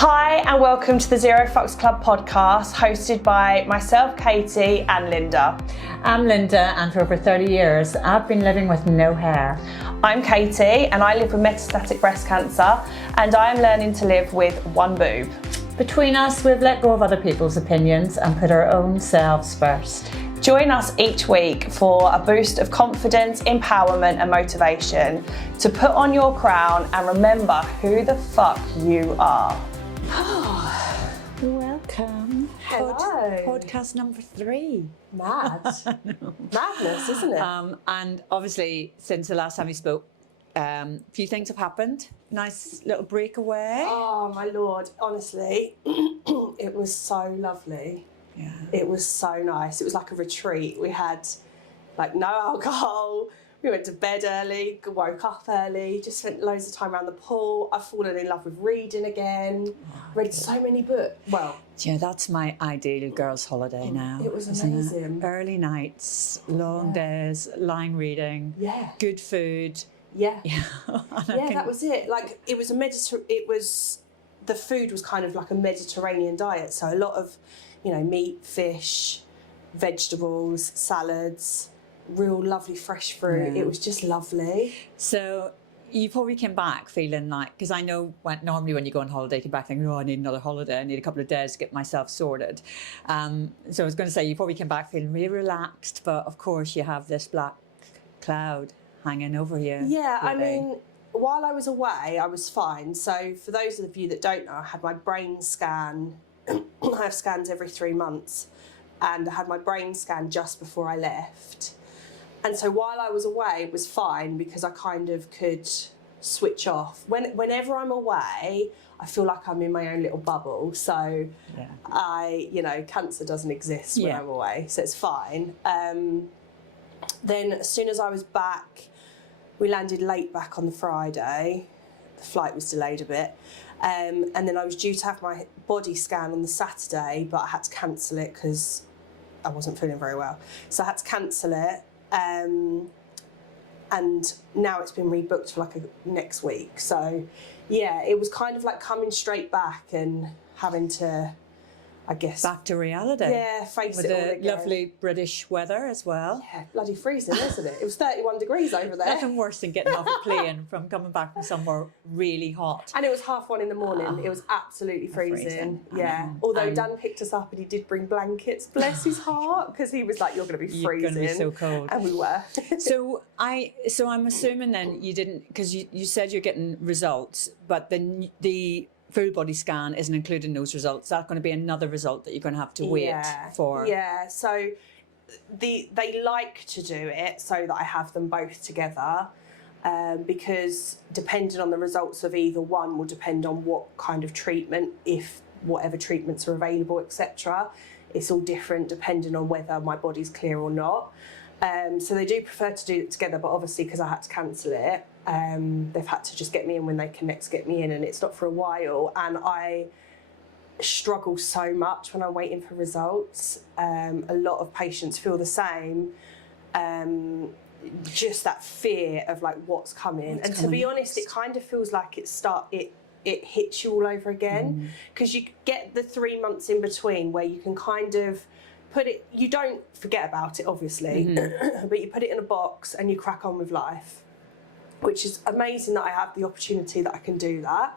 Hi and welcome to the Zero Fox Club podcast, hosted by myself, Katie, and Linda. I'm Linda, and for over 30 years I've been living with no hair. I'm Katie and I live with metastatic breast cancer, and I am learning to live with one boob. Between us, we've let go of other people's opinions and put our own selves first. Join us each week for a boost of confidence, empowerment and motivation to put on your crown and remember who the fuck you are. Welcome. Hello. Podcast number 3. Mad. Madness, isn't it? And obviously, since the last time we spoke, a few things have happened. Nice little breakaway. Oh my Lord, honestly, it was so lovely. Yeah. It was so nice. It was like a retreat. We had like no alcohol. We went to bed early, woke up early, just spent loads of time around the pool. I've fallen in love with reading again. Read so many books. Well, yeah, that's my ideal girls' holiday now. it was isn't it? amazing. Early nights, long days, lying reading, Yeah. good food. Yeah. Yeah, Yeah, that was it. Like it was the food was kind of like a Mediterranean diet. So a lot of, meat, fish, vegetables, salads, real lovely fresh fruit. Yeah. It was just lovely. So you probably came back feeling like, because I know normally when you go on holiday, you come back thinking, I need another holiday. I need a couple of days to get myself sorted. So I was going to say, you probably came back feeling really relaxed, but of course you have this black cloud hanging over you. Yeah, I really. mean, while I was away, I was fine. So for those of you that don't know, I had my brain scan. I have scans every 3 months, and I had my brain scan just before I left. And so while I was away, it was fine because I kind of could switch off. Whenever I'm away, I feel like I'm in my own little bubble. So cancer doesn't exist when I'm away, so it's fine. Then as soon as I was back, we landed late back on the Friday. The flight was delayed a bit. And then I was due to have my body scan on the Saturday, but I had to cancel it because I wasn't feeling very well. So I had to cancel it. And now it's been rebooked for next week. So yeah, it was kind of like coming straight back and having to, I guess, Back to reality. Yeah, face with it all the again. lovely British weather as well. Yeah, bloody freezing, isn't it? It was 31 degrees over there. Nothing worse than getting off a plane from coming back from somewhere really hot. And it was 1:30 in the morning. It was absolutely freezing. Yeah. Although Dan picked us up and he did bring blankets, bless his heart, because he was like, you're going to be freezing. You're going to be so cold. And we were. So I'm assuming then you didn't, because you said you're getting results, but then the full body scan isn't included in those results. Is that going to be another result that you're going to have to wait for? Yeah, so they like to do it so that I have them both together, because depending on the results of either one will depend on what kind of treatment, if whatever treatments are available, etc. It's all different depending on whether my body's clear or not. So they do prefer to do it together, but obviously because I had to cancel it, they've had to just get me in when they can next get me in, and it's not for a while. And I struggle so much when I'm waiting for results. A lot of patients feel the same. Just that fear of what's coming. And to be honest, it kind of feels like it hits you all over again, because you get the 3 months in between where you can kind of put it, you don't forget about it obviously, but you put it in a box and you crack on with life, which is amazing that I have the opportunity that I can do that,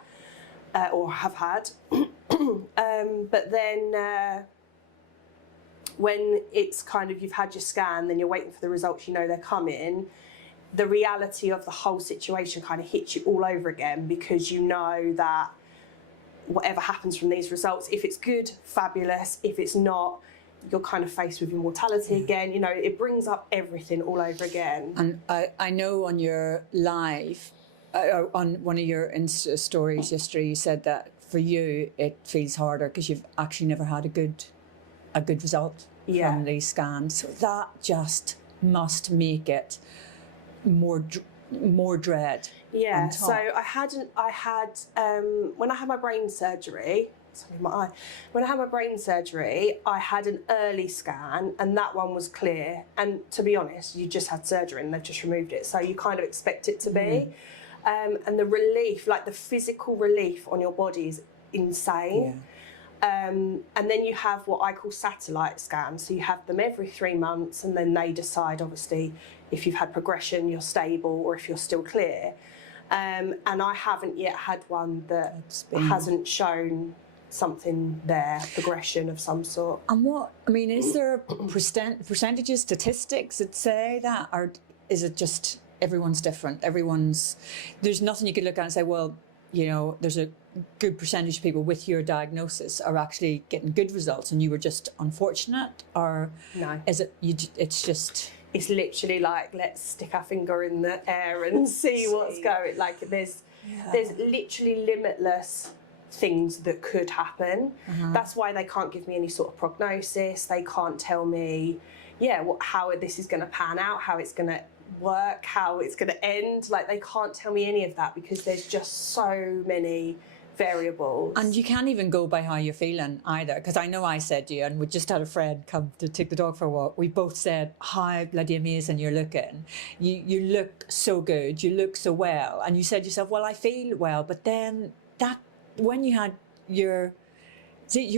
or have had. But then when it's kind of, you've had your scan, then you're waiting for the results, they're coming, the reality of the whole situation kind of hits you all over again, because you know that whatever happens from these results, if it's good, fabulous. If it's not, you're kind of faced with your mortality again. It brings up everything all over again. And I know on your live, on one of your Insta stories yesterday, you said that for you it feels harder because you've actually never had a good result from these scans. So that just must make it more dread. Yeah. So I had when I had my brain surgery. Sorry, my eye. When I had my brain surgery, I had an early scan, and that one was clear. And to be honest, you just had surgery and they've just removed it, so you kind of expect it to be. And the relief, the physical relief on your body is insane. And then you have what I call satellite scans. So you have them every 3 months, and then they decide, obviously, if you've had progression, you're stable, or if you're still clear. And I haven't yet had one that hasn't shown something there, progression of some sort. And what, I mean, is there percentages, statistics that say that, or is it just everyone's different? There's nothing you could look at and say, well, you know, there's a good percentage of people with your diagnosis are actually getting good results and you were just unfortunate, or No. is it, it's just... It's literally like, let's stick our finger in the air and see what's going. Like there's literally limitless things that could happen. That's why they can't give me any sort of prognosis. They can't tell me, how this is going to pan out, how it's going to work, how it's going to end. Like they can't tell me any of that because there's just so many variables. And you can't even go by how you're feeling either, because I know I said to you, and we just had a friend come to take the dog for a walk, we both said how bloody amazing you're looking. You look so good, you look so well, and you said to yourself, well, I feel well, but then that, when you had you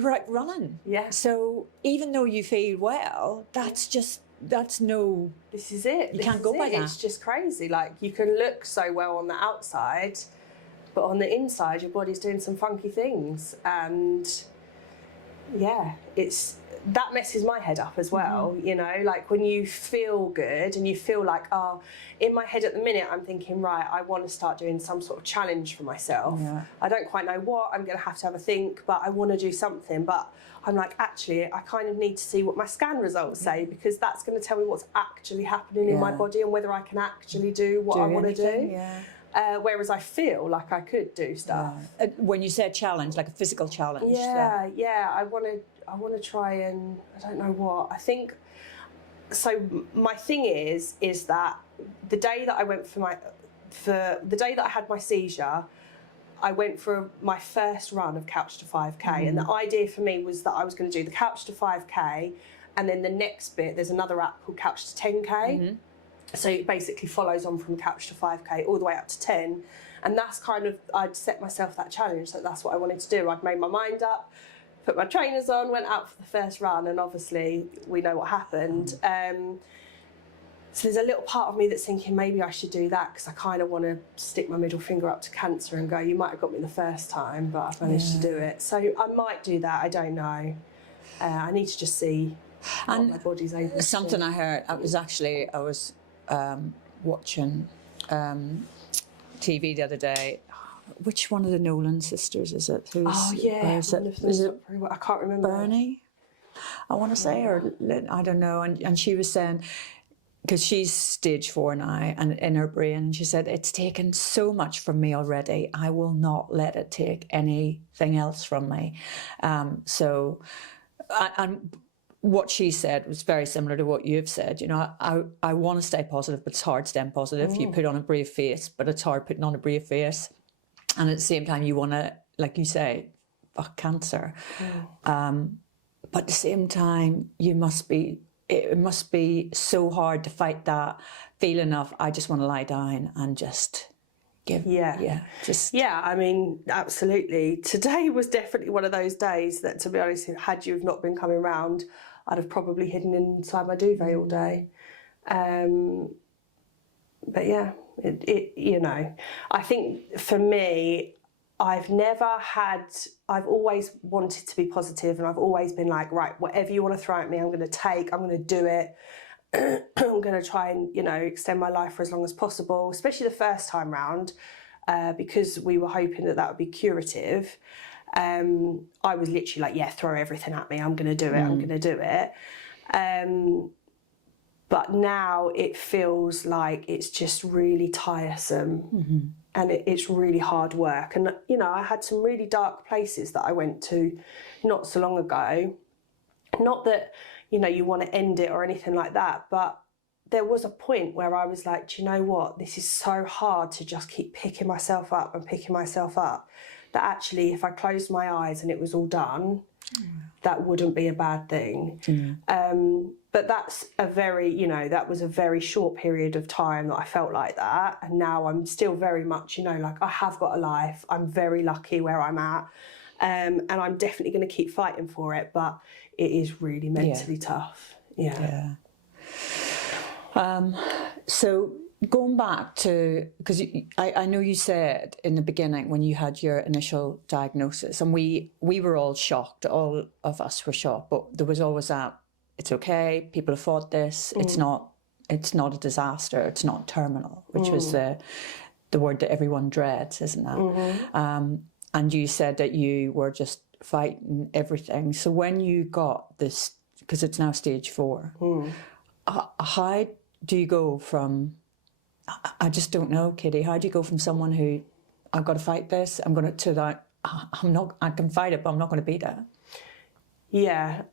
were out running. Yeah. So even though you feel well, that's no... This is it. You can't go by that. It's just crazy. Like you can look so well on the outside, but on the inside, your body's doing some funky things, and that messes my head up as well. You know, like when you feel good and you feel like, oh, in my head at the minute, I'm thinking, right, I want to start doing some sort of challenge for myself. Yeah. I don't quite know what. I'm going to have a think, but I want to do something. But I'm like, actually, I kind of need to see what my scan results say, because that's going to tell me what's actually happening in my body and whether I can actually do what I want to do. Yeah. Whereas I feel like I could do stuff. When you said challenge, like a physical challenge. I want to try and, I don't know what. I think, so my thing is that the day that I went for the day that I had my seizure, I went for my first run of Couch to 5K. And the idea for me was that I was going to do the Couch to 5K, and then the next bit, there's another app called Couch to 10K. So it basically follows on from Couch to 5K all the way up to 10. And that's kind of, I'd set myself that challenge, that that's what I wanted to do. I'd made my mind up, put my trainers on, went out for the first run, and obviously we know what happened. So there's a little part of me that's thinking maybe I should do that, because I kind of want to stick my middle finger up to cancer and go, you might have got me the first time, but I've managed to do it. So I might do that, I don't know. I need to just see what my body's able to do. Something I heard, I was watching TV the other day. Which one of the Nolan sisters is it? Is it I can't remember. Bernie, I want to say, or I don't know. And she was saying, because she's stage 4 now, and in her brain, she said, it's taken so much from me already. I will not let it take anything else from me. What she said was very similar to what you've said. You know, I want to stay positive, but it's hard staying positive. You put on a brave face, but it's hard putting on a brave face. And at the same time, you want to, like you say, fuck cancer. But at the same time, it must be so hard to fight that feeling of, I just want to lie down and just give. I mean, absolutely. Today was definitely one of those days that, to be honest, had you have not been coming round, I'd have probably hidden inside my duvet all day. But yeah, you know, I think for me, I've always wanted to be positive, and I've always been like, right, whatever you want to throw at me, I'm going to do it. I'm going to try and, you know, extend my life for as long as possible, especially the first time round, because we were hoping that would be curative. I was literally like, throw everything at me. I'm going to do it. I'm going to do it. But now it feels like it's just really tiresome, and it's really hard work. And, you know, I had some really dark places that I went to not so long ago. Not that, you know, you want to end it or anything like that, but there was a point where I was like, do you know what? This is so hard to just keep picking myself up, that actually if I closed my eyes and it was all done, that wouldn't be a bad thing. But that's that was a very short period of time that I felt like that. And now I'm still very much, you know, like I have got a life. I'm very lucky where I'm at. And I'm definitely going to keep fighting for it, but it is really mentally tough. Yeah. So going back to, because I know you said in the beginning when you had your initial diagnosis, and we were all shocked, all of us were shocked, but there was always that, it's okay, people have fought this, it's not a disaster, it's not terminal, which was the word that everyone dreads, isn't it? And you said that you were just fighting everything. So when you got this, because it's now stage 4, how do you go from, I just don't know, Katie, how do you go from someone who, I've got to fight this, I'm going to that, I can fight it, but I'm not going to beat it? Yeah.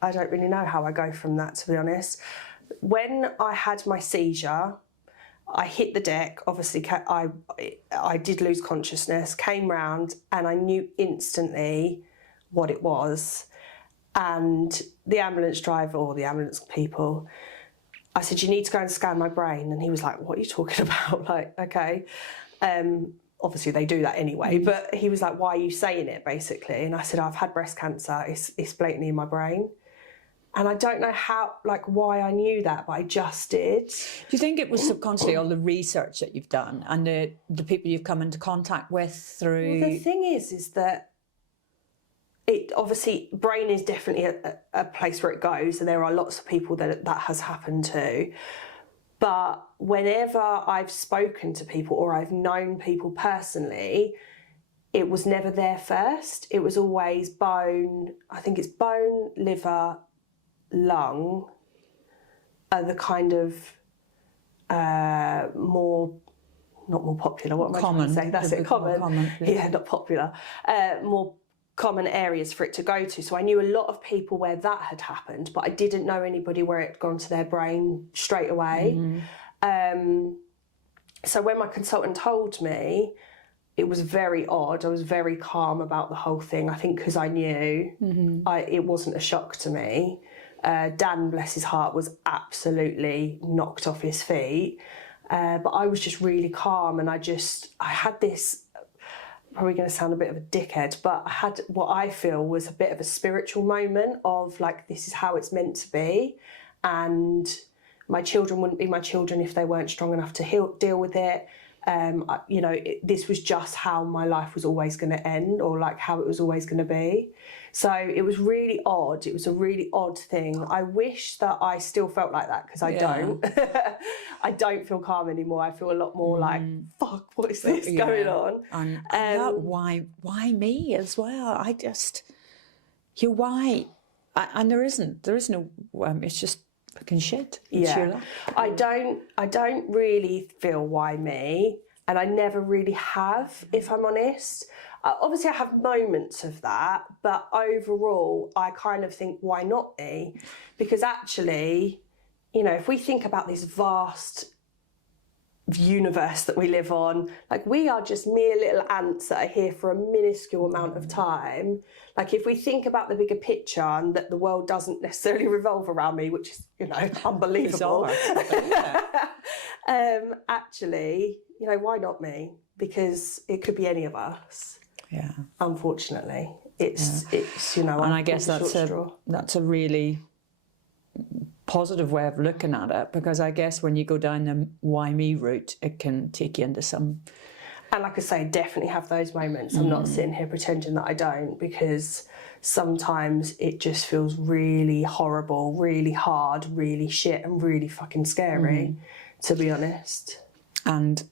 I don't really know how I go from that, to be honest. When I had my seizure, I hit the deck, obviously I did lose consciousness, came round, and I knew instantly what it was. And the ambulance driver, or the ambulance people, I said, you need to go and scan my brain. And he was like, what are you talking about? Like, okay. Obviously they do that anyway, but he was like, why are you saying it, basically? And I said, I've had breast cancer, it's blatantly in my brain. And I don't know how, like, why I knew that, but I just did. Do you think it was subconsciously all the research that you've done and the people you've come into contact with through? Well, the thing is that it obviously, brain is definitely a place where it goes, and there are lots of people that has happened to. But whenever I've spoken to people or I've known people personally, it was never there first. It was always bone, I think it's bone, liver, lung are the kind of not more popular, what am I trying to say? That's it, common. Yeah, not popular. More common areas for it to go to. So I knew a lot of people where that had happened, but I didn't know anybody where it had gone to their brain straight away. So when my consultant told me, it was very odd. I was very calm about the whole thing, I think because I knew it wasn't a shock to me. Dan, bless his heart, was absolutely knocked off his feet. But I was just really calm, and I had this, probably going to sound a bit of a dickhead, but I had what I feel was a bit of a spiritual moment of like, this is how it's meant to be. And my children wouldn't be my children if they weren't strong enough to deal with it. This was just how my life was always going to end, or like how it was always going to be. So it was really odd. It was a really odd thing. I wish that I still felt like that, because I don't. I don't feel calm anymore. I feel a lot more like, fuck, what is this going on? And that, why me as well? Why? And there is no, it's just fucking shit. It's your life. I don't really feel why me, and I never really have, if I'm honest. Obviously I have moments of that, but overall I kind of think, why not me? Because actually, if we think about this vast universe that we live on, like, we are just mere little ants that are here for a minuscule amount of time. Like, if we think about the bigger picture, and that the world doesn't necessarily revolve around me, which is, unbelievable. Actually, why not me? Because it could be any of us. Yeah. Unfortunately, it's and I guess that's a really positive way of looking at it, because I guess when you go down the why me route, it can take you into some. And like I say, definitely have those moments. I'm not sitting here pretending that I don't, because sometimes it just feels really horrible, really hard, really shit, and really fucking scary, to be honest. And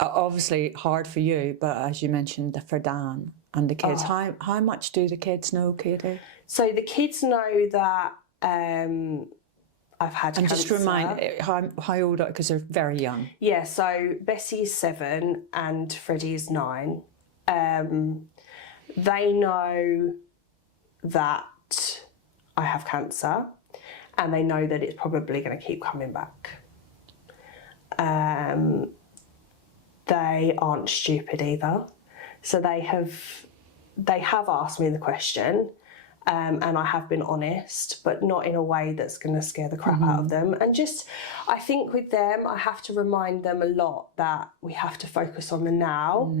obviously hard for you, but as you mentioned, for Dan and the kids, how much do the kids know, Katie? So the kids know that I've had and cancer. Just remind, how old are, because they're very young. Yeah, so Bessie is 7 and Freddie is 9. They know that I have cancer, and they know that it's probably going to keep coming back. They aren't stupid either, so they have asked me the question, And I have been honest, but not in a way that's going to scare the crap out of them. And just, I think with them, I have to remind them a lot that we have to focus on the now.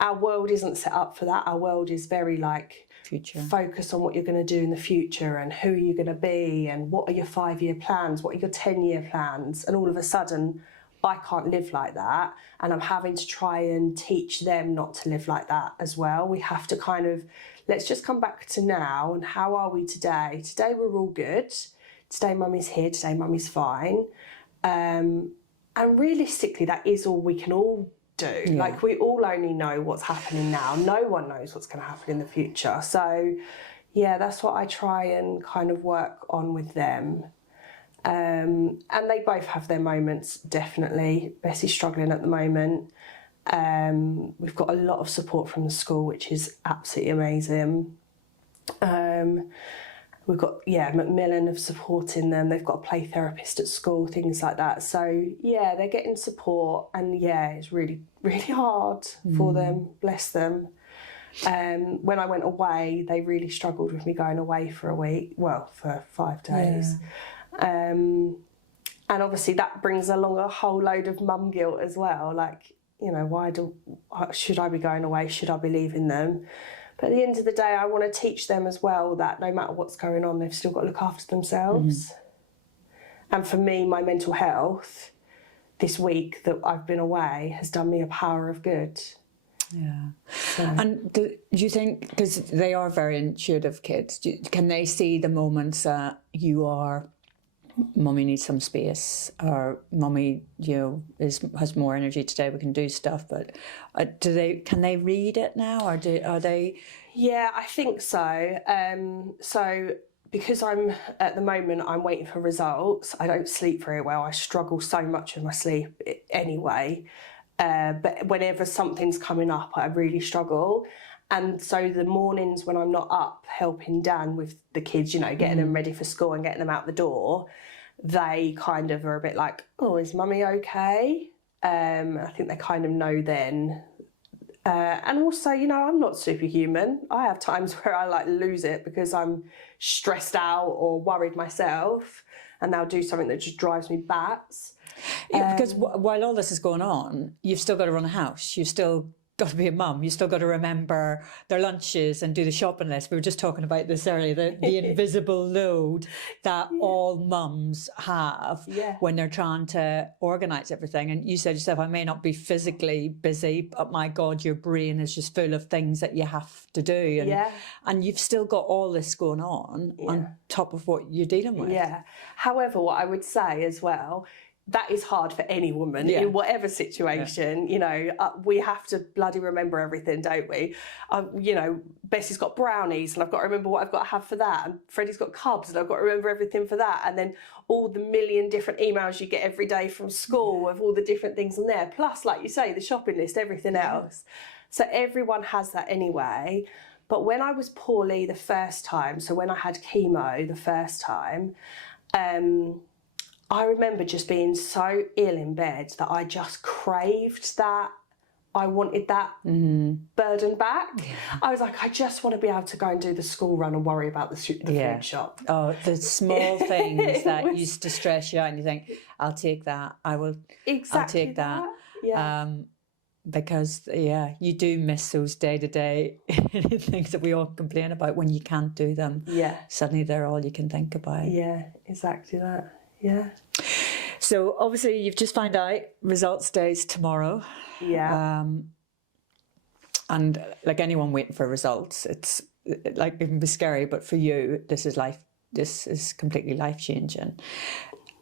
Our world isn't set up for that. Our world is very like, future. Focus on what you're going to do in the future and who you're going to be and what are your 5-year plans, what are your 10-year plans. And all of a sudden, I can't live like that. And I'm having to try and teach them not to live like that as well. We have to kind of, let's just come back to now and how are we today? Today we're all good. Today mummy's here, today mummy's fine. And realistically, that is all we can all do. Yeah. Like we all only know what's happening now. No one knows what's going to happen in the future. So yeah, that's what I try and kind of work on with them. And they both have their moments, definitely. Bessie's struggling at the moment. We've got a lot of support from the school, which is absolutely amazing. We've got, Macmillan of supporting them. They've got a play therapist at school, things like that. So, yeah, they're getting support. And, yeah, it's really, really hard for them. Bless them. When I went away, they really struggled with me going away for a week. Well, for 5 days. Yeah. And obviously that brings along a whole load of mum guilt as well. Like, you know, should I be going away? Should I be leaving them? But at the end of the day, I want to teach them as well that no matter what's going on, they've still got to look after themselves. And for me, my mental health this week that I've been away has done me a power of good. Yeah. So. And do you think, because they are very intuitive kids, can they see the moments that you are, mummy needs some space, or mummy, has more energy today, we can do stuff, but can they read it now, or are they? Yeah, I think so. So because I'm waiting for results, I don't sleep very well. I struggle so much with my sleep anyway. But whenever something's coming up, I really struggle. And so the mornings when I'm not up helping Dan with the kids, getting them ready for school and getting them out the door, they kind of are a bit like, oh, is mummy okay? I think they kind of know then. And also, I'm not superhuman. I have times where I lose it because I'm stressed out or worried myself, and they'll do something that just drives me bats. Because while all this is going on, you've still got to run a house. You've still got to be a mum. You've still got to remember their lunches and do the shopping list. We were just talking about this earlier, the invisible load that all mums have when they're trying to organise everything. And you said yourself, I may not be physically busy, but my God, your brain is just full of things that you have to do. And you've still got all this going on top of what you're dealing with. Yeah. However, what I would say as well, that is hard for any woman in whatever situation. We have to bloody remember everything, don't we? Bessie's got brownies and I've got to remember what I've got to have for that. And Freddie's got cubs and I've got to remember everything for that. And then all the million different emails you get every day from school with all the different things on there. Plus, like you say, the shopping list, everything else. So everyone has that anyway. But when I was poorly the first time, so when I had chemo the first time, I remember just being so ill in bed that I just craved that. I wanted that burden back. I was like, I just want to be able to go and do the school run and worry about the food shop. Oh, the small things that used to stress you out, and you think, I'll take that. I'll take that. Yeah. Because you do miss those day-to-day things that we all complain about when you can't do them. Yeah. Suddenly they're all you can think about. Yeah, exactly that. Yeah. So obviously you've just found out results day's tomorrow. Yeah. And like anyone waiting for results, it's like it can be scary, but for you, this is completely life-changing.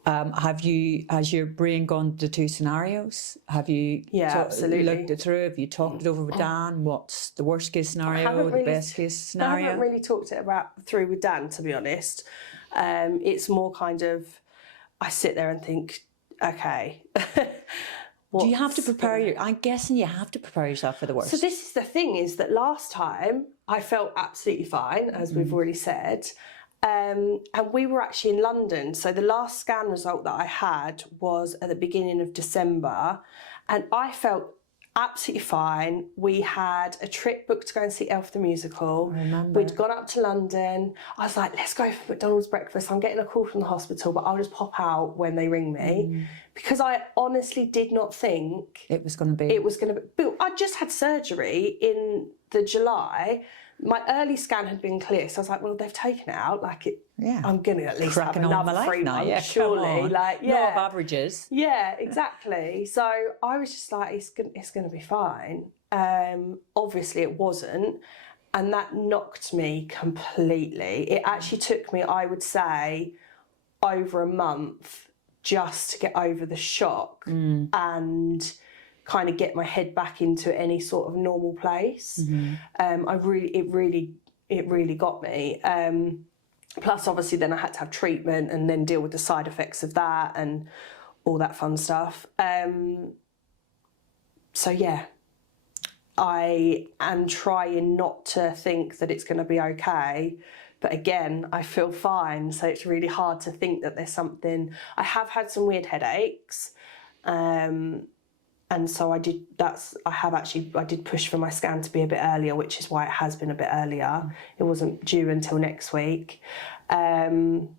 Has your brain gone to 2 scenarios? Have you absolutely looked it through? Have you talked it over with Dan? What's the worst case scenario, the best case scenario? I haven't really talked it through with Dan, to be honest. It's more kind of, I sit there and think, okay. Do you have to prepare I'm guessing you have to prepare yourself for the worst. So this is the thing, is that last time I felt absolutely fine, as we've already said. And we were actually in London. So the last scan result that I had was at the beginning of December. And I felt absolutely fine. We had a trip booked to go and see Elf the Musical. I remember. We'd gone up to London. I was like, let's go for McDonald's breakfast. I'm getting a call from the hospital, but I'll just pop out when they ring me. Because I honestly did not think it was going to be. But I just had surgery in the July. My early scan had been clear, so I was like, well, they've taken it out. Like, I'm going to at least cracking have another on my 3 life now. months, Yeah, surely. Like, law of averages. Yeah, exactly. So I was just like, it's going to be fine. Obviously, it wasn't. And that knocked me completely. It actually took me, I would say, over a month just to get over the shock and kind of get my head back into any sort of normal place. It really got me. Plus, obviously, then I had to have treatment and then deal with the side effects of that and all that fun stuff. So yeah, I am trying not to think that it's going to be okay. But again, I feel fine, so it's really hard to think that there's something. I have had some weird headaches. And so I did push for my scan to be a bit earlier, which is why it has been a bit earlier. It wasn't due until next week. And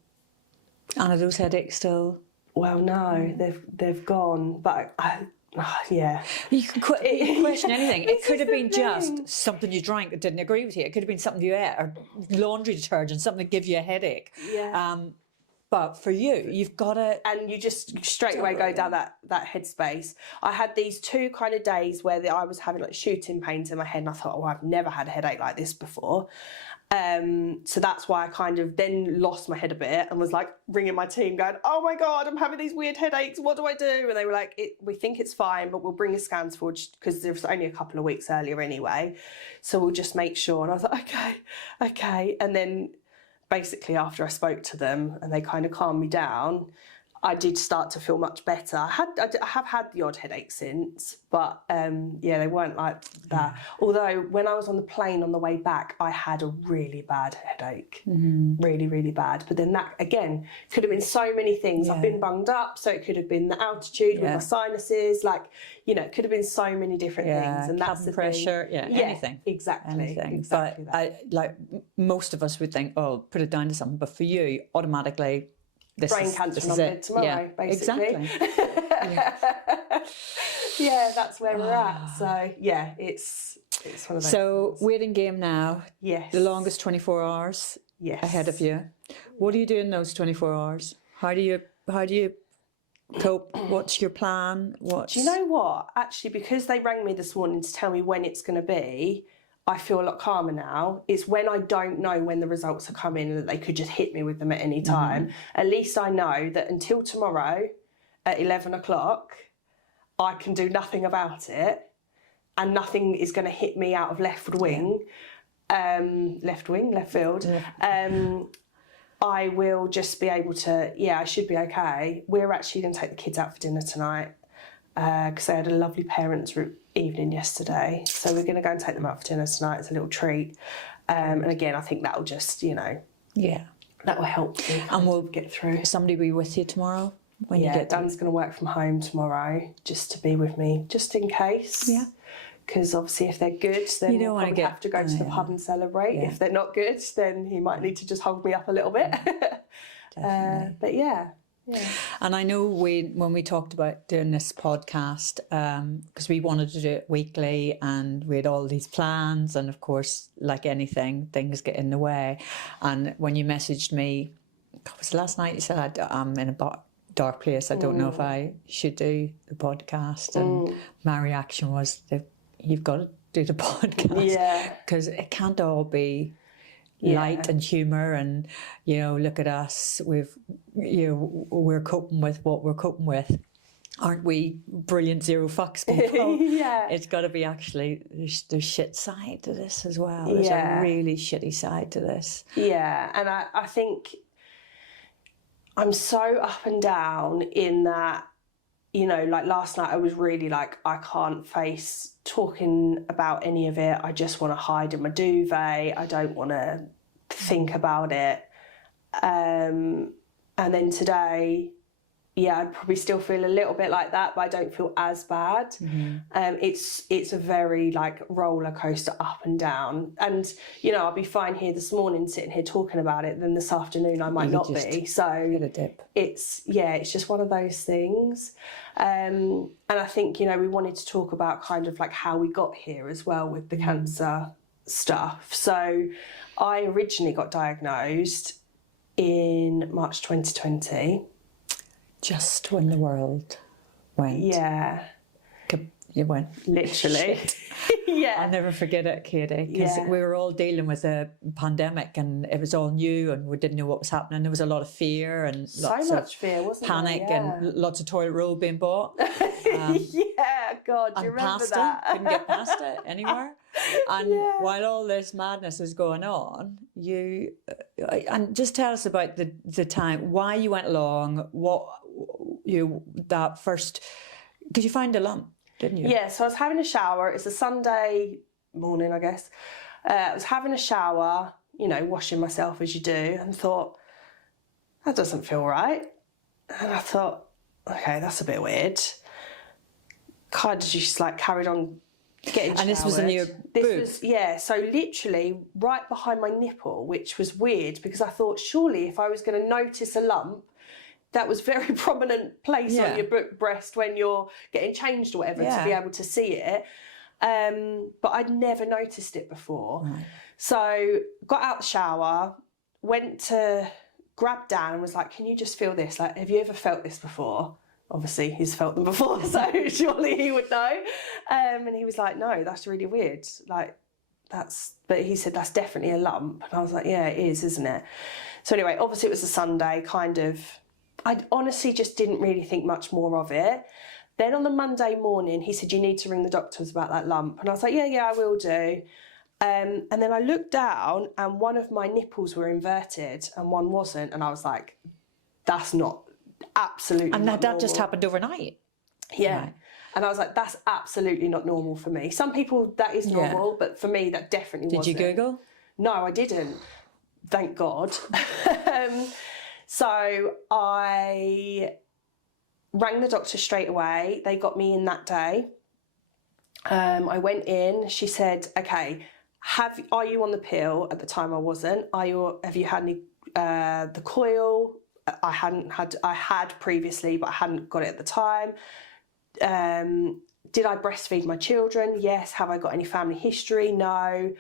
are those headaches still? Well, no, they've gone. But yeah. You can question anything. It could have been just something you drank that didn't agree with you. It could have been something you ate, or laundry detergent, something that gives you a headache. Yeah. But for you, you've got to... And you just straight away go down that headspace. I had these 2 kind of days where I was having like shooting pains in my head, and I thought, oh, I've never had a headache like this before. So that's why I kind of then lost my head a bit and was like ringing my team going, oh my God, I'm having these weird headaches. What do I do? And they were like, we think it's fine, but we'll bring your scans forward because there was only a couple of weeks earlier anyway. So we'll just make sure. And I was like, okay. And then basically after I spoke to them and they kind of calmed me down, I did start to feel much better. I have had the odd headache since, but they weren't like that. Although when I was on the plane on the way back, I had a really bad headache, really, really bad. But then that, again, could have been so many things. I've been bunged up, so it could have been the altitude with my sinuses, it could have been so many different things. And that's the pressure, anything. Exactly. Anything. Exactly but most of us would think, oh, put it down to something. But for you, automatically... brain cancer on bed tomorrow, basically. Exactly. Yeah, that's where we're at. So yeah, it's one of those. So waiting game now. Yes. The longest 24 hours. Yes. Ahead of you. What do you do in those 24 hours? How do you cope? What's your plan? Do you know what? Actually, because they rang me this morning to tell me when it's going to be, I feel a lot calmer now. It's when I don't know when the results are coming and that they could just hit me with them at any time. At least I know that until tomorrow at 11 o'clock, I can do nothing about it and nothing is going to hit me out of left field. I will just be able to, I should be okay. We're actually going to take the kids out for dinner tonight because they had a lovely parents' evening yesterday. So we're going to go and take them out for dinner tonight as a little treat. And again, I think that'll just, that will help me and we'll get through. Somebody be with you tomorrow when you get Dan's going to work from home tomorrow just to be with me, just in case. Yeah. Because obviously if they're good, then we'll probably have to go to the pub and celebrate. Yeah. If they're not good, then he might need to just hold me up a little bit. But yeah. And I know when we talked about doing this podcast, because we wanted to do it weekly and we had all these plans, and of course, like anything, things get in the way. And when you messaged me, it was last night, you said, I'm in a dark place. I don't know if I should do the podcast. And my reaction was, you've got to do the podcast. Yeah. Because it can't all be light and humour and, look at us, we're coping with what we're coping with. Aren't we brilliant zero fucks people? It's got to be actually, there's shit side to this as well. There's a really shitty side to this. Yeah, and I think I'm so up and down in that, like last night I was really like, I can't face talking about any of it. I just want to hide in my duvet. I don't want to think about it. And then today, yeah, I'd probably still feel a little bit like that, but I don't feel as bad. It's a very like roller coaster up and down. And, you know, I'll be fine here this morning sitting here talking about it, then this afternoon I might not be. So get a dip. it's just one of those things. And I think, you know, we wanted to talk about kind of like how we got here as well with the cancer stuff. So I originally got diagnosed in March 2020. Just when the world went. Yeah. You went. Literally. Yeah. I'll never forget it, Katie, because we were all dealing with a pandemic and it was all new and we didn't know what was happening. There was a lot of fear and lots much of fear, wasn't panic there? and lots of toilet roll being bought. Yeah, God, do you remember pasta, that? couldn't get pasta anywhere. And while all this madness was going on, you and just tell us about the time, why you went along, that first, because you found a lump, didn't you? Yeah, so I was having a shower. It's a Sunday morning, I guess. I was having a shower, you know, washing myself as you do, and thought, that doesn't feel right. And I thought, okay, that's a bit weird. Kind of just like carried on getting showered. And this was in your boob? So literally right behind my nipple, which was weird because I thought surely if I was going to notice a lump, that was very prominent place on your breast when you're getting changed or whatever to be able to see it. But I'd never noticed it before. Right. So got out the shower, went to grab Dan and was like, can you just feel this? Like, have you ever felt this before? Obviously, he's felt them before, so surely he would know. And he was like, no, that's really weird. Like, but he said, that's definitely a lump. And I was like, yeah, it is, isn't it? So anyway, obviously it was a Sunday, kind of. I honestly just didn't really think much more of it. Then on the Monday morning, he said, you need to ring the doctors about that lump. And I was like, yeah, I will do. And then I looked down and one of my nipples were inverted and one wasn't. And I was like, that's not absolutely and not that normal. just happened overnight. Yeah. Right. And I was like, that's absolutely not normal for me. Some people, that is normal, but for me, that definitely wasn't. Did you Google? No, I didn't. Thank God. So I rang the doctor straight away. They got me in that day. I went in. She said, okay, are you on the pill? At the time I wasn't. Have you had any, the coil? I had previously, but I hadn't got it at the time. Did I breastfeed my children? Yes. Have I got any family history? No.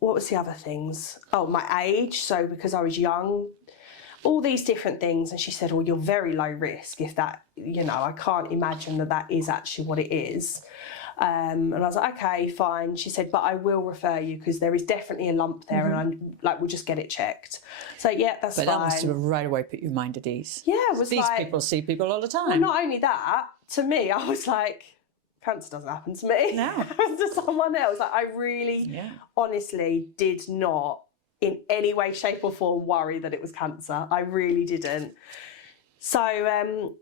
What was the other things? Oh, my age. So because I was young, all these different things. And she said, well, you're very low risk if that, you know, I can't imagine that is actually what it is. And I was like, okay, fine. She said, but I will refer you because there is definitely a lump there and we'll just get it checked. So yeah, that's fine. But that must have right away put your mind at ease. Yeah, it was these people see people all the time. Well, not only that, to me, I was like, cancer doesn't happen to me. No. It happens to someone else. Like, I really, honestly did not in any way, shape or form worry that it was cancer. I really didn't. So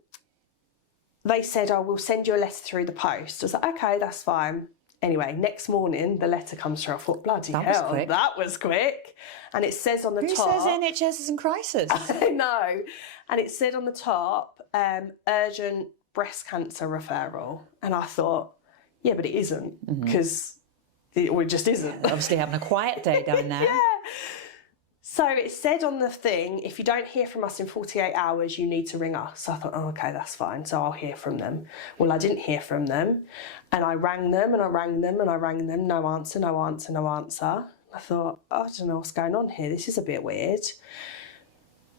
they said, oh, we'll send you a letter through the post. I was like, okay, that's fine. Anyway, next morning, the letter comes through. I thought, bloody hell, that was quick. And it says on the top... Who says NHS is in crisis? I know. And it said on the top, urgent breast cancer referral. And I thought, yeah, but it isn't, because it just isn't. Obviously having a quiet day down there. Yeah. So it said on the thing, if you don't hear from us in 48 hours, you need to ring us. So I thought, oh, okay, that's fine. So I'll hear from them. Well, I didn't hear from them. And I rang them and I rang them and I rang them. No answer, no answer, no answer. I thought, oh, I don't know what's going on here. This is a bit weird.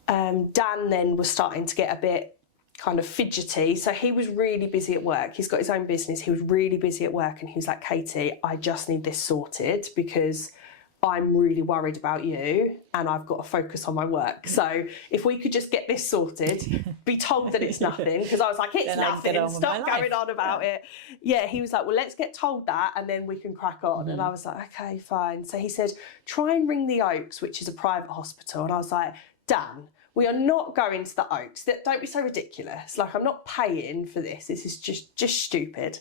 Dan then was starting to get a bit kind of fidgety. So he was really busy at work. He's got his own business. He was really busy at work and he was like, Katie, I just need this sorted because I'm really worried about you and I've got to focus on my work. So if we could just get this sorted, be told that it's nothing, because I was like, it's nothing, stop going on about it. Yeah, he was like, well, let's get told that and then we can crack on. And I was like, okay, fine. So he said, try and ring the Oaks, which is a private hospital. And I was like, Dan, we are not going to the Oaks. Don't be so ridiculous. Like, I'm not paying for this. This is just stupid.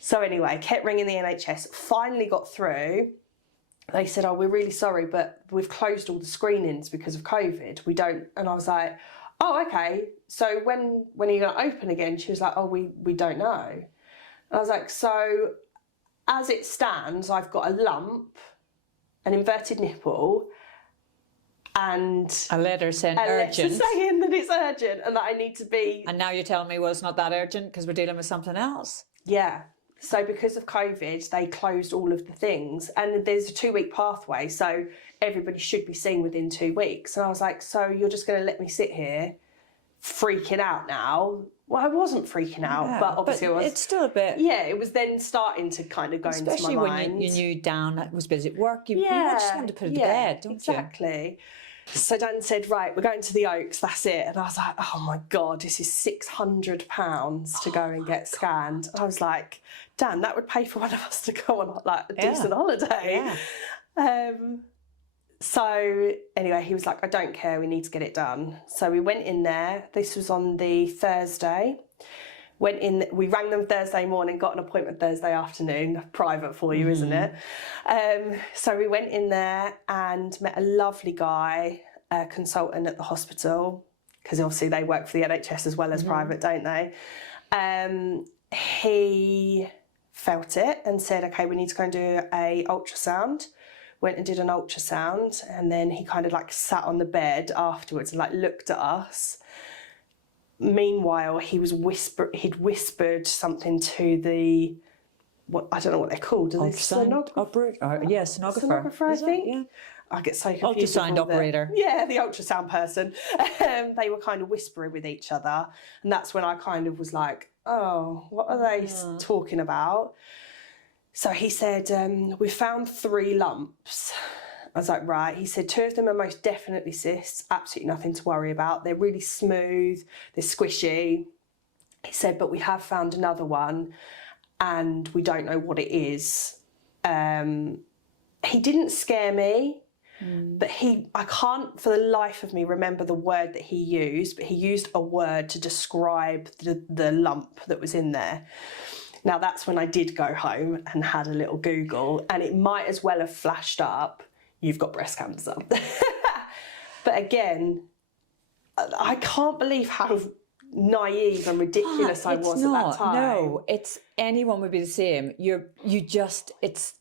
So anyway, kept ringing the NHS, finally got through. They said, oh, we're really sorry, but we've closed all the screenings because of COVID. We don't, and I was like, oh, okay. So when are you going to open again? She was like, oh, we don't know. And I was like, so as it stands, I've got a lump, an inverted nipple, and A letter saying a urgent. letter saying that it's urgent and that I need to be... And now you're telling me, well, it's not that urgent because we're dealing with something else. Yeah. So because of COVID, they closed all of the things, and there's a 2-week pathway, so everybody should be seen within 2 weeks. And I was like, so you're just going to let me sit here freaking out now? Well, I wasn't freaking out, Yeah, but obviously but I was. it's still a bit... Yeah, it was then starting to kind of go into my mind. Especially when you knew Dan was busy at work, you just wanted to put it to bed, don't you? Exactly. So Dan said, right, we're going to the Oaks, that's it. And I was like, oh my God, this is £600 to go and get scanned. And I was like, Dan, that would pay for one of us to go on like a decent holiday. Yeah. So anyway, he was like, I don't care, we need to get it done. So we went in there. This was on the Thursday. Went in, we rang them Thursday morning, got an appointment Thursday afternoon, private for you, isn't it? So we went in there and met a lovely guy, a consultant at the hospital, because obviously they work for the NHS as well as private, don't they? He felt it and said, okay, we need to go and do a ultrasound. Went and did an ultrasound, and then he kind of like sat on the bed afterwards and like looked at us. Meanwhile, he'd whispered something to the, what, I don't know what they're called. Sonographer, sonographer, I think. Yeah. I get so confused. Ultrasound operator. The ultrasound person. They were kind of whispering with each other, and that's when I kind of was like, oh, what are they talking about? So he said, we found 3 lumps. I was like, right. He said 2 of them are most definitely cysts, absolutely nothing to worry about. They're really smooth, they're squishy. He said, but we have found another one and we don't know what it is. He didn't scare me, but I can't for the life of me remember the word that he used, but he used a word to describe the lump that was in there. Now that's when I did go home and had a little Google, and it might as well have flashed up, you've got breast cancer. But again, I can't believe how naive and ridiculous I was at that time. No, anyone would be the same. It's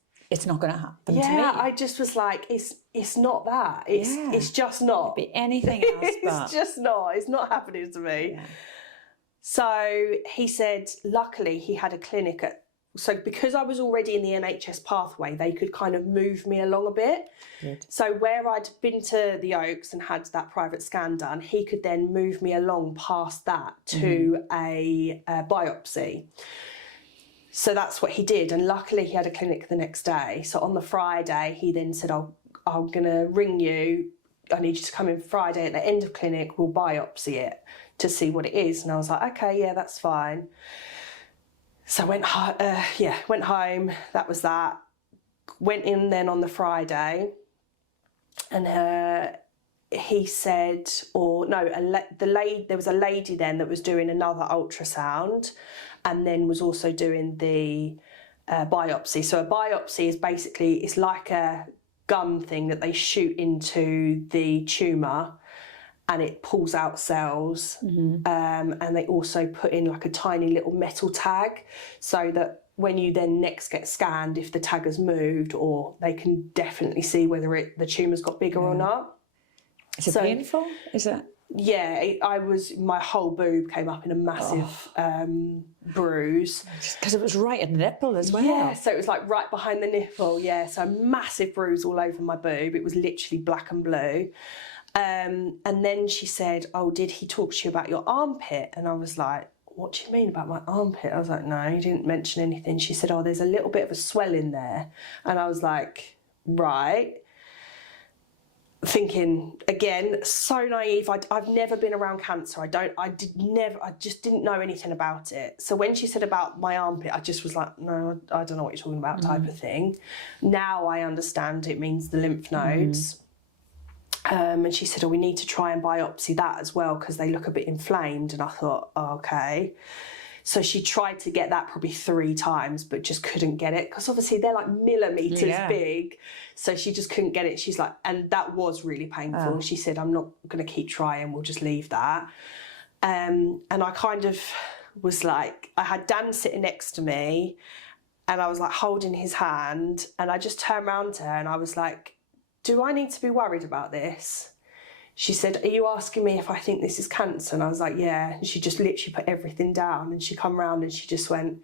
not going to happen to me. Yeah, I just was like, it's not that. It's just not. It could be anything else, but... It's just not. It's not happening to me. Yeah. So he said, luckily he had a clinic so because I was already in the NHS pathway, they could kind of move me along a bit. Good. So where I'd been to the Oaks and had that private scan done, he could then move me along past that to a biopsy. So that's what he did. And luckily he had a clinic the next day. So on the Friday, he then said, I'm going to ring you. I need you to come in Friday at the end of clinic. We'll biopsy it to see what it is. And I was like, okay, yeah, that's fine. So I went home. That was that. Went in then on the Friday, and he said, there was a lady then that was doing another ultrasound, and then was also doing the biopsy. So a biopsy is basically, it's like a gun thing that they shoot into the tumour, and it pulls out cells, and they also put in like a tiny little metal tag, so that when you then next get scanned, if the tag has moved, or they can definitely see whether the tumour's got bigger or not. Is it painful? Is it? Yeah, my whole boob came up in a massive bruise. Because it was right at the nipple as well. Yeah, so it was like right behind the nipple, yeah, so a massive bruise all over my boob. It was literally black and blue. And then she said, oh, did he talk to you about your armpit? And I was like, what do you mean about my armpit? I was like, no, he didn't mention anything. She said, oh, there's a little bit of a swell in there. And I was like, right. Thinking, again, so naive. I've never been around cancer. I just didn't know anything about it. So when she said about my armpit, I just was like, no, I don't know what you're talking about type of thing. Now I understand it means the lymph nodes. And she said, oh, we need to try and biopsy that as well because they look a bit inflamed. And I thought, oh, okay. So she tried to get that probably 3 times, but just couldn't get it, because obviously they're like millimetres big. So she just couldn't get it. She's like, and that was really painful. She said, I'm not going to keep trying, we'll just leave that. And I kind of was like, I had Dan sitting next to me and I was like holding his hand, and I just turned around to her and I was like, do I need to be worried about this? She said, are you asking me if I think this is cancer? And I was like, yeah. And she just literally put everything down, and she come round and she just went,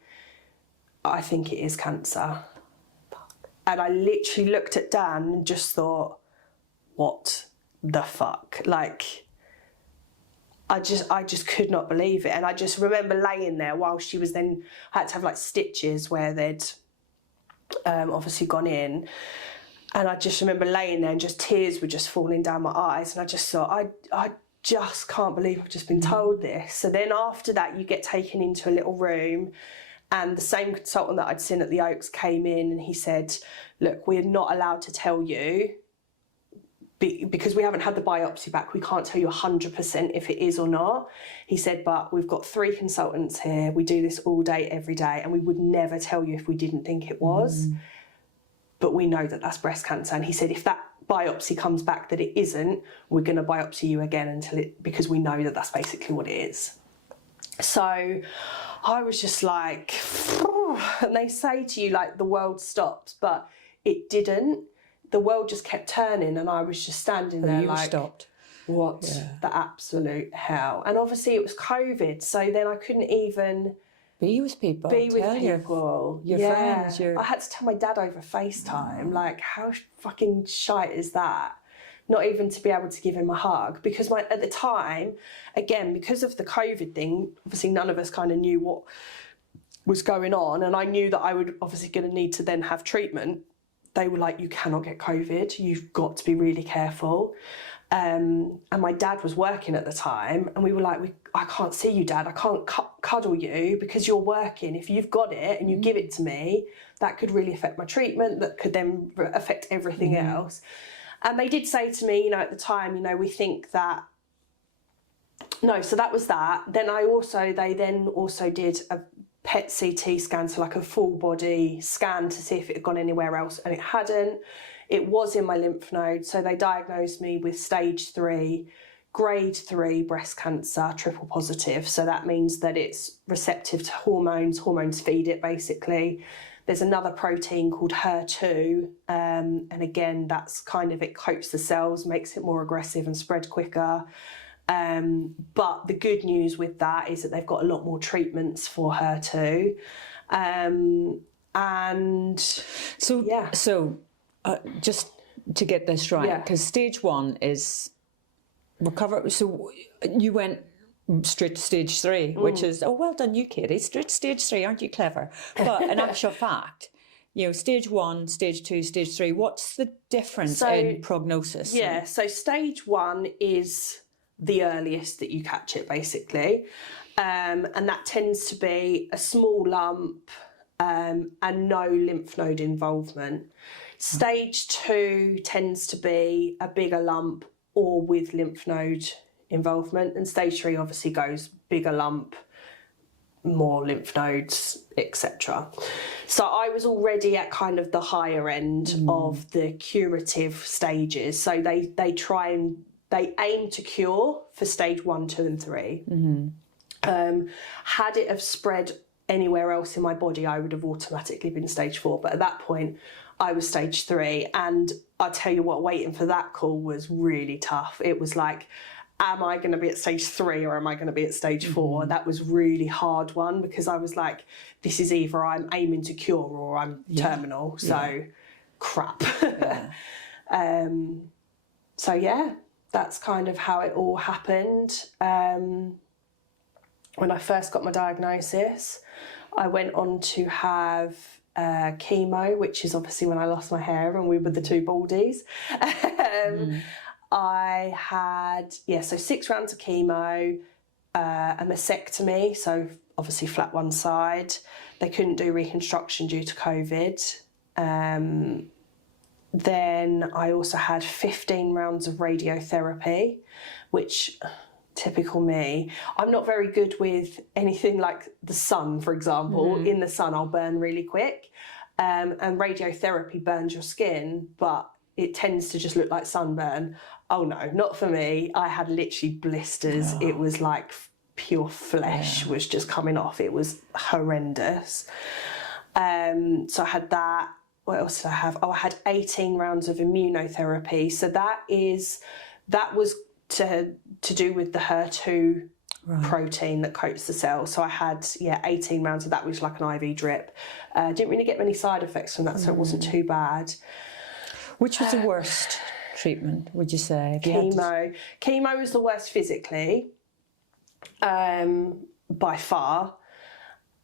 I think it is cancer. And I literally looked at Dan and just thought, what the fuck? Like, I just could not believe it. And I just remember laying there while she was then, I had to have like stitches where they'd obviously gone in. And I just remember laying there and just tears were just falling down my eyes. And I just thought, I just can't believe I've just been told this. So then after that, you get taken into a little room, and the same consultant that I'd seen at the Oaks came in, and he said, look, we're not allowed to tell you, because we haven't had the biopsy back, we can't tell you 100% if it is or not. He said, but we've got 3 consultants here. We do this all day, every day, and we would never tell you if we didn't think it was. But we know that that's breast cancer. And he said, if that biopsy comes back that it isn't, we're going to biopsy you again because we know that that's basically what it is. So I was just like, and they say to you, like, the world stops, but it didn't. The world just kept turning, and I was just standing there like, stopped. What the absolute hell? And obviously it was COVID, so then I couldn't even be with people. Your friends. I had to tell my dad over FaceTime. Like, how fucking shite is that? Not even to be able to give him a hug, because at the time, again, because of the COVID thing, obviously none of us kind of knew what was going on, and I knew that I would obviously going to need to then have treatment. They were like, you cannot get COVID. You've got to be really careful. And my dad was working at the time, and we were like, I can't see you, Dad. I can't cuddle you because you're working. If you've got it and you give it to me, that could really affect my treatment. That could then affect everything else. And they did say to me, at the time, we think that. No, so that was that. Then they then also did a PET CT scan, so like a full body scan to see if it had gone anywhere else, and it hadn't. It was in my lymph node, so they diagnosed me with stage 3, grade 3 breast cancer, triple positive. So that means that it's receptive to hormones. Hormones feed it, basically. There's another protein called HER2, and again, that's kind of, it coats the cells, makes it more aggressive and spread quicker. But the good news with that is that they've got a lot more treatments for HER2. And so, yeah. So just to get this right, because stage 1 is recover. So you went straight to stage 3, which is, oh, well done you, Katie. Straight to stage 3, aren't you clever? But in actual fact, stage 1, stage 2, stage 3, what's the difference in prognosis? Yeah, so stage 1 is the earliest that you catch it, basically. And that tends to be a small lump and no lymph node involvement. Stage 2 tends to be a bigger lump or with lymph node involvement. And stage 3 obviously goes bigger lump, more lymph nodes, etc. So I was already at kind of the higher end of the curative stages. So they aim to cure for stage 1, 2 and 3. Had it have spread anywhere else in my body, I would have automatically been stage 4. But at that point, I was stage 3. And I tell you what, waiting for that call was really tough. It was like, am I going to be at stage 3 or am I going to be at stage 4? That was really hard one, because I was like, this is either I'm aiming to cure or I'm terminal. So crap. So yeah, that's kind of how it all happened. When I first got my diagnosis, I went on to have chemo, which is obviously when I lost my hair and we were the 2 baldies. I had, so 6 rounds of chemo, a mastectomy, so obviously flat one side. They couldn't do reconstruction due to COVID. Then I also had 15 rounds of radiotherapy, which, typical me. I'm not very good with anything like the sun, for example. In the sun, I'll burn really quick. And radiotherapy burns your skin, but it tends to just look like sunburn. Oh no, not for me. I had literally blisters. It was like pure flesh was just coming off. It was horrendous. So I had that. What else did I have? Oh, I had 18 rounds of immunotherapy. So that was to do with the HER2 protein that coats the cell. So I had 18 rounds of that, which was like an IV drip. Didn't really get many side effects from that, so it wasn't too bad. Which was the worst treatment, would you say? Chemo. Chemo was the worst physically, by far.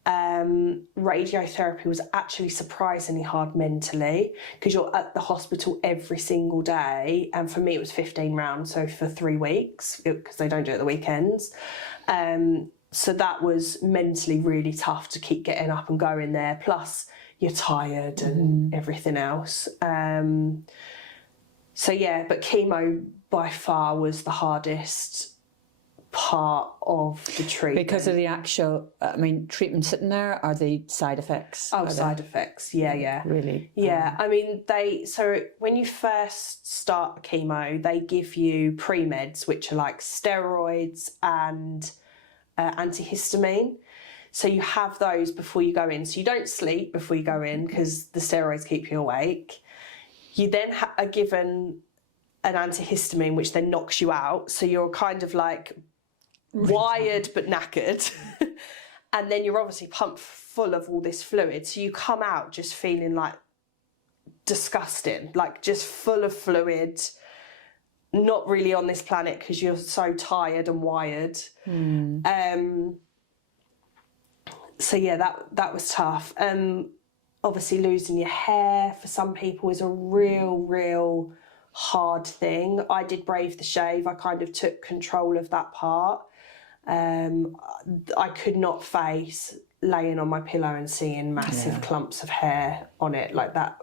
Radiotherapy was actually surprisingly hard mentally, because you're at the hospital every single day, and for me it was 15 rounds, so for 3 weeks, because they don't do it at the weekends. So that was mentally really tough to keep getting up and going there, plus you're tired and everything else. So yeah, but chemo by far was the hardest part of the treatment. Because of the actual, treatment sitting there, are the side effects? Oh, side effects, yeah. Really? Yeah, so when you first start chemo, they give you pre-meds, which are like steroids and antihistamine. So you have those before you go in. So you don't sleep before you go in, because the steroids keep you awake. You then are given an antihistamine, which then knocks you out. So you're kind of like wired but knackered. And then you're obviously pumped full of all this fluid. So you come out just feeling like disgusting, like just full of fluid, not really on this planet because you're so tired and wired. So yeah, that was tough. Obviously losing your hair for some people is a real hard thing. I did brave the shave. I kind of took control of that part. I could not face laying on my pillow and seeing massive clumps of hair on it like that.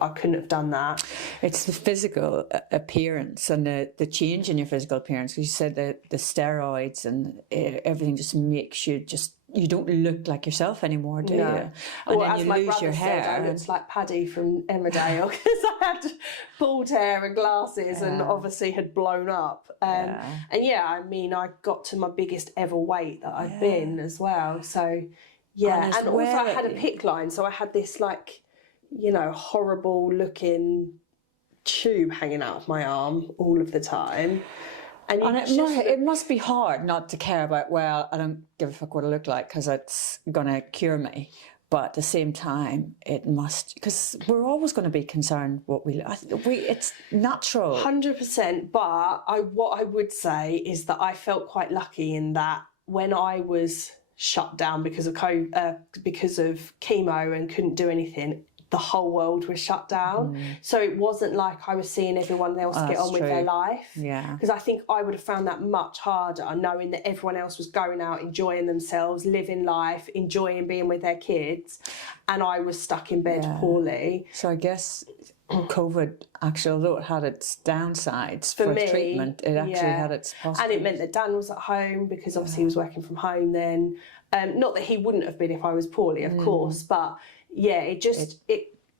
I couldn't have done that. It's the physical appearance and the change in your physical appearance. Because you said that the steroids and everything just makes you you don't look like yourself anymore, do you? And then you lose your hair. I looked like Paddy from Emmerdale because I had bald hair and glasses and obviously had blown up. And I got to my biggest ever weight that I've been as well. So and also I had a PICC line, so I had this horrible looking tube hanging out of my arm all of the time. And it must be hard not to care about, well, I don't give a fuck what I look like because it's going to cure me. But at the same time, it must, because we're always going to be concerned what it's natural. 100%. But what I would say is that I felt quite lucky in that when I was shut down because of chemo and couldn't do anything, the whole world was shut down. So it wasn't like I was seeing everyone else get on with their life. Yeah. Because I think I would have found that much harder, knowing that everyone else was going out, enjoying themselves, living life, enjoying being with their kids, and I was stuck in bed poorly. So I guess COVID, actually, although it had its downsides for me, treatment, it actually had its positives. And it meant that Dan was at home because obviously he was working from home then. Not that he wouldn't have been if I was poorly, of course, but yeah,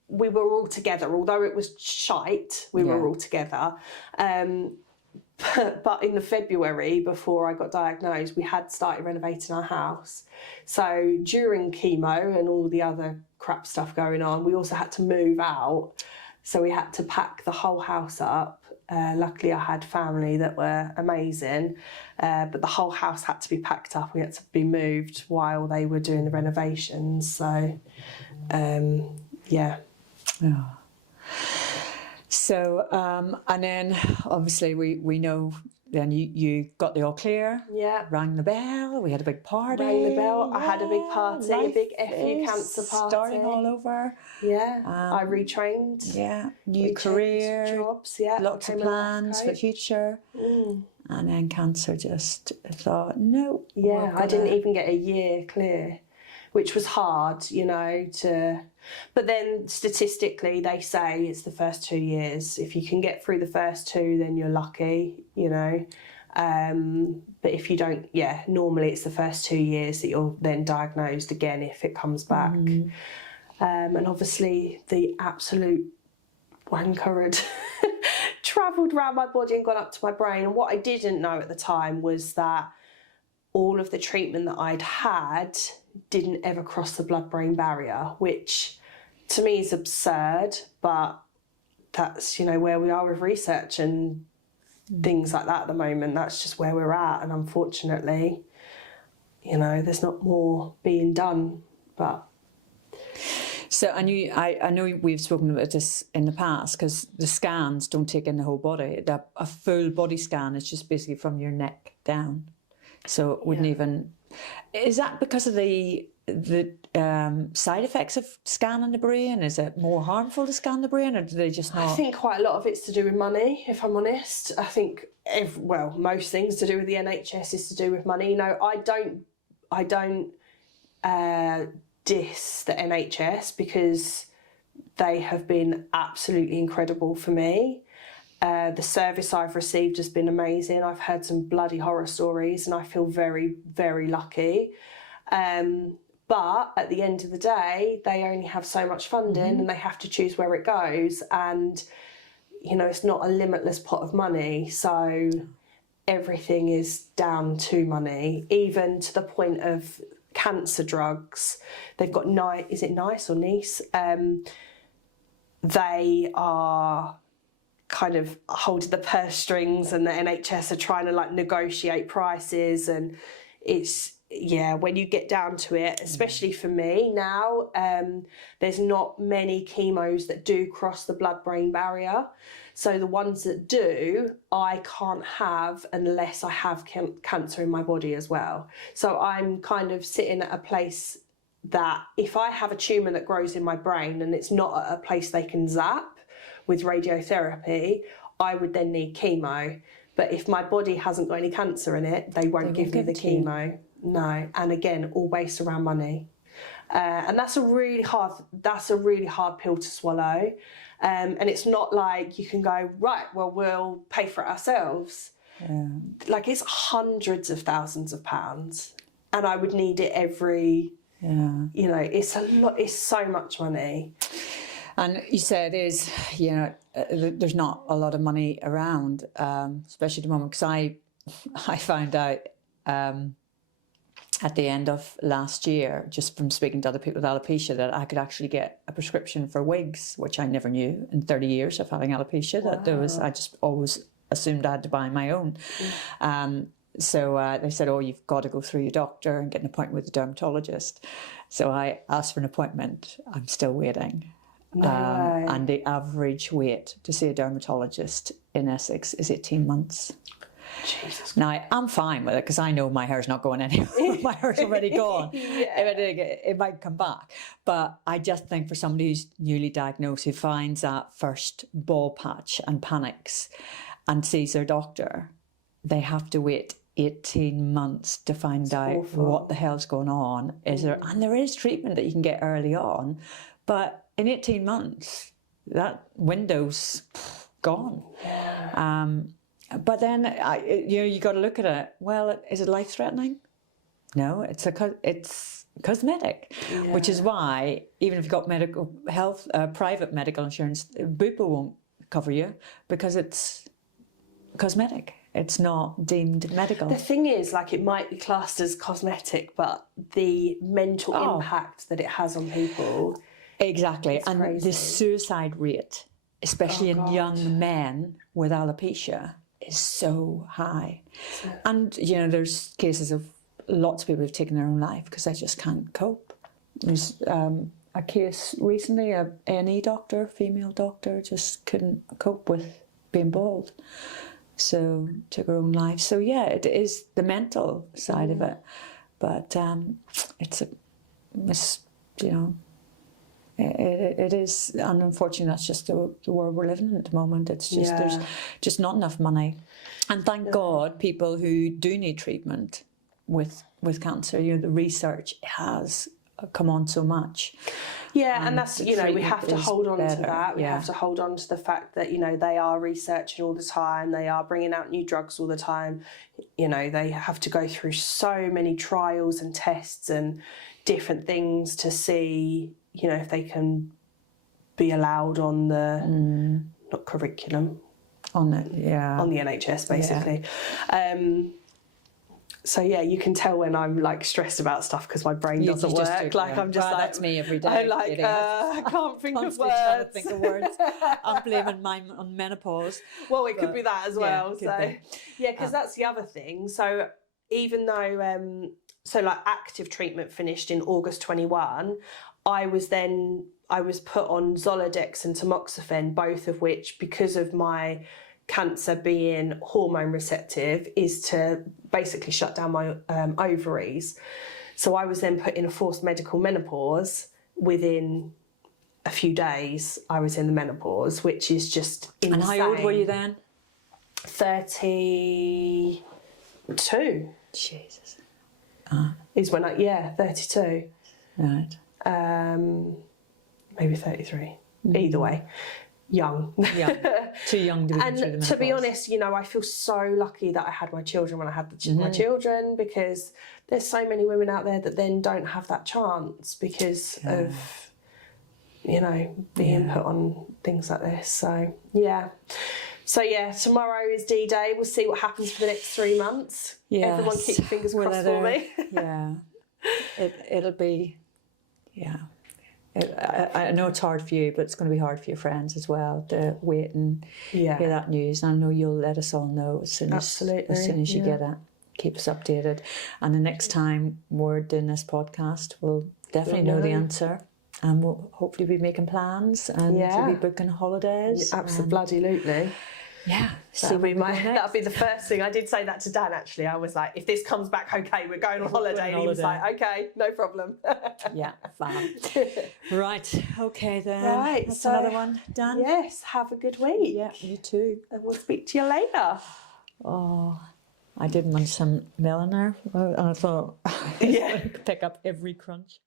we were all together. Although it was shite, we were all together. But in the February, before I got diagnosed, we had started renovating our house. So during chemo and all the other crap stuff going on, we also had to move out. So we had to pack the whole house up. Luckily, I had family that were amazing, but the whole house had to be packed up. We had to be moved while they were doing the renovations. So, yeah. Oh. So, and then obviously we know then you got the all clear. Yeah. Rang the bell. We had a big party. Rang the bell. I had a big party, a big FU cancer party. Starting all over. Yeah. I retrained. Yeah. New career. Jobs. Yeah. Lots of plans for the future. And then cancer just thought, no. Yeah. I didn't even get a year clear, which was hard, but then statistically they say it's the first 2 years. If you can get through the first 2, then you're lucky, But if you don't, normally it's the first 2 years that you're then diagnosed again if it comes back. And obviously the absolute wanker had travelled around my body and gone up to my brain. And what I didn't know at the time was that all of the treatment that I'd had didn't ever cross the blood-brain barrier, which to me is absurd, but that's, where we are with research and things like that at the moment. That's just where we're at. And unfortunately, there's not more being done, but... So I know we've spoken about this in the past, because the scans don't take in the whole body. A full body scan is just basically from your neck down. So it wouldn't even... Is that because of the side effects of scanning the brain? Is it more harmful to scan the brain, or do they just not? I think quite a lot of it's to do with money, if I'm honest. I think, most things to do with the NHS is to do with money. I don't diss the NHS, because they have been absolutely incredible for me. The service I've received has been amazing. I've heard some bloody horror stories, and I feel very, very lucky. But at the end of the day, they only have so much funding, and they have to choose where it goes. And, it's not a limitless pot of money. So everything is down to money, even to the point of cancer drugs. They've got is it NICE or NICE? They are kind of holding the purse strings, and the NHS are trying to negotiate prices, and it's when you get down to it, especially for me now, there's not many chemos that do cross the blood-brain barrier. So the ones that do, I can't have unless I have cancer in my body as well. So I'm kind of sitting at a place that if I have a tumour that grows in my brain and it's not at a place they can zap with radiotherapy, I would then need chemo. But if my body hasn't got any cancer in it, they won't give me the chemo. No, and again, all based around money. And that's a really hard pill to swallow. And it's not like you can go, right, well, we'll pay for it ourselves. Yeah. It's hundreds of thousands of pounds, and I would need it every, it's a lot, it's so much money. And you said there's not a lot of money around, especially at the moment, because I found out at the end of last year, just from speaking to other people with alopecia, that I could actually get a prescription for wigs, which I never knew in 30 years of having alopecia. Wow. That there was, I just always assumed I had to buy my own. So they said, you've got to go through your doctor and get an appointment with a dermatologist. So I asked for an appointment. I'm still waiting. No way. And the average wait to see a dermatologist in Essex is 18 months. Jesus. Now, I'm fine with it, because I know my hair's not going anywhere. My hair's already gone. It might come back. But I just think for somebody who's newly diagnosed, who finds that first ball patch and panics and sees their doctor, they have to wait 18 months to find out what the hell's going on. And there is treatment that you can get early on, but in 18 months, that window's gone. Yeah. But then, you got to look at it. Well, is it life-threatening? No, it's cosmetic, which is why even if you've got medical health, private medical insurance, Bupa won't cover you, because it's cosmetic. It's not deemed medical. The thing is, it might be classed as cosmetic, but the mental impact that it has on people. Exactly, and crazy. The suicide rate, especially in young men with alopecia, is so high. And, there's cases of lots of people who've taken their own life because they just can't cope. There's a case recently, a A&E doctor, female doctor, just couldn't cope with being bald. So took her own life. So, it is the mental side of it. But it is, and unfortunately that's just the world we're living in at the moment. It's just there's just not enough money, and thank God people who do need treatment with cancer, the research has come on so much. Yeah, and that's, the you know, we treatment have to is hold on to better, that. We yeah. have to hold on to the fact that, you know, they are researching all the time. They are bringing out new drugs all the time. You know, they have to go through so many trials and tests and different things to see, you know, if they can be allowed on the, not curriculum, On the NHS, basically. So yeah, you can tell when I'm like stressed about stuff because my brain doesn't work. Like I'm just like, that's me every day. I'm like, I can't think of Constantly words. trying to think of words. I'm blaming mine on menopause. Well, it could be that as well. could So be. yeah, because that's the other thing. So even though so like active treatment finished in August 21, I was put on Zoladex and tamoxifen, both of which, because of my cancer being hormone receptive, is to basically shut down my ovaries. So I was then put in a forced medical menopause. Within a few days I was in the menopause, which is just insane. And how old were you then? 32. Jesus. Is when 32. Right. Maybe 33. Either way. Young. Too young to be And through the menopause. to be honest, you know, I feel so lucky that I had my children when I had my children, because there's so many women out there that then don't have that chance because of, you know, being put on things like this. So, yeah. So, yeah, tomorrow is D-Day. We'll see what happens for the next 3 months. Yes. Everyone keep your fingers crossed for me. Yeah. It'll be, I know it's hard for you, but it's going to be hard for your friends as well to wait and hear that news. And I know you'll let us all know as soon as you get it. Keep us updated. And the next time we're doing this podcast, we'll definitely know the answer. And we'll hopefully be making plans and we'll be booking holidays. Absolutely. Yeah. That'll be the first thing. I did say that to Dan, actually. I was like, if this comes back okay, we're going on holiday. And he was like, okay, no problem. Yeah, fine. Right, okay then. Right, that's so, another one done. Yes, have a good week. Yeah, you too. And we'll speak to you later. Oh, I did want some milliner, and I thought I could pick up every crunch.